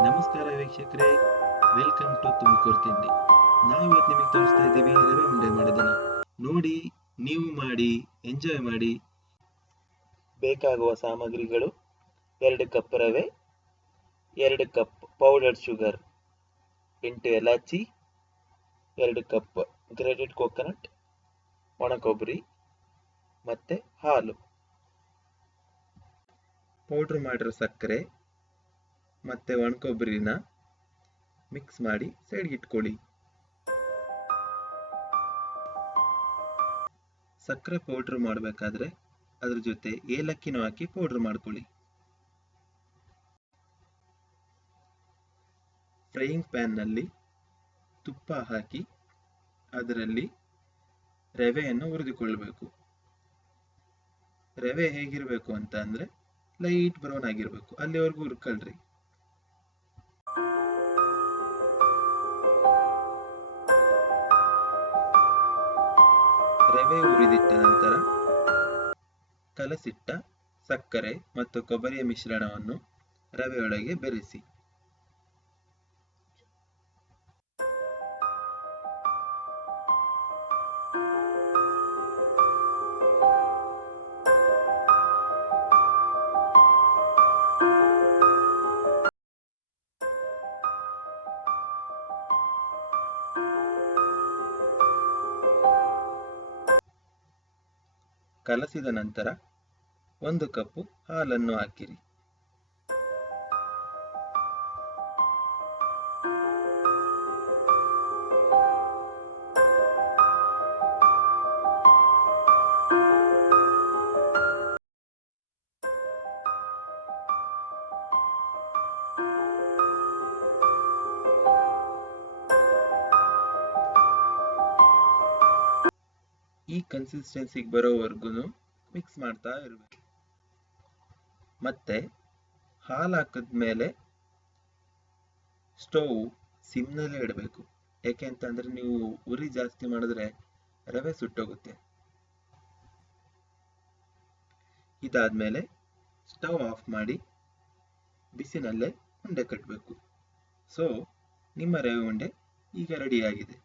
ನಮಸ್ಕಾರ ವೀಕ್ಷಕರೇ, welcome to Tumakuru ತಿಂಡಿ. ನಾವಿವತ್ತು ನಿಮಗೆ ತೋರಿಸ್ತಾ ಇದ್ದೀವಿ ರವೆ ಉಂಡೆ ಮಾಡೋದನ್ನ. ನೋಡಿ, ನೀವು ಮಾಡಿ, ಎಂಜಾಯ್ ಮಾಡಿ. ಬೇಕಾಗುವ ಸಾಮಗ್ರಿಗಳು: 2 ಕಪ್ ರವೆ, 2 ಕಪ್ ಪೌಡರ್ ಶುಗರ್, 8 ಏಲಕ್ಕಿ, 2 ಕಪ್ ಗ್ರೇಟೆಡ್ ಕೋಕೋನಟ್, ಒಣ ಕೊಬ್ಬರಿ ಮತ್ತೆ ಹಾಲು. ಪೌಡರ್ ಮಾಡಿರೋ ಸಕ್ಕರೆ ಮತ್ತೆ ಒಣ ಕೊಬ್ಬರಿನ ಮಿಕ್ಸ್ ಮಾಡಿ ಸೈಡ್ಗೆ ಇಟ್ಕೊಳ್ಳಿ. ಸಕ್ಕರೆ ಪೌಡರ್ ಮಾಡಬೇಕಾದ್ರೆ ಅದ್ರ ಜೊತೆ ಏಲಕ್ಕಿನೂ ಹಾಕಿ ಪೌಡರ್ ಮಾಡ್ಕೊಳ್ಳಿ. ಫ್ರೈಯಿಂಗ್ ಪ್ಯಾನ್ನಲ್ಲಿ ತುಪ್ಪ ಹಾಕಿ ಅದರಲ್ಲಿ ರವೆಯನ್ನು ಹುರಿದುಕೊಳ್ಳಬೇಕು. ರವೆ ಹೇಗಿರಬೇಕು ಅಂತ ಅಂದ್ರೆ ಲೈಟ್ ಬ್ರೌನ್ ಆಗಿರಬೇಕು, ಅಲ್ಲಿವರೆಗೂ ಹುರ್ಕೊಳ್ರಿ. ರವೆ ಹುರಿದಿಟ್ಟ ನಂತರ ಕಲಸಿಟ್ಟ ಸಕ್ಕರೆ ಮತ್ತು ಕೊಬ್ಬರಿಯ ಮಿಶ್ರಣವನ್ನು ರವೆಯೊಳಗೆ ಬೆರೆಸಿ. ಕಲಸಿದ ನಂತರ 1 ಕಪ್ ಹಾಲನ್ನು ಹಾಕಿರಿ. ಈ ಕನ್ಸಿಸ್ಟೆನ್ಸಿಗೆ ಬರೋವರೆಗೂ ಮಿಕ್ಸ್ ಮಾಡ್ತಾ ಇರಬೇಕು. ಮತ್ತೆ ಹಾಲು ಹಾಕಿದ್ಮೇಲೆ ಸ್ಟವ್ ಸಿಮ್ನಲ್ಲೇ ಇಡಬೇಕು. ಯಾಕೆ ಅಂತಂದ್ರೆ ನೀವು ಉರಿ ಜಾಸ್ತಿ ಮಾಡಿದ್ರೆ ರವೆ ಸುಟ್ಟೋಗುತ್ತೆ. ಇದಾದ್ಮೇಲೆ ಸ್ಟವ್ ಆಫ್ ಮಾಡಿ ಬಿಸಿನಲ್ಲೇ ಉಂಡೆ ಕಟ್ಟಬೇಕು. ಸೊ ನಿಮ್ಮ ರವೆ ಉಂಡೆ ಈಗ ರೆಡಿಯಾಗಿದೆ.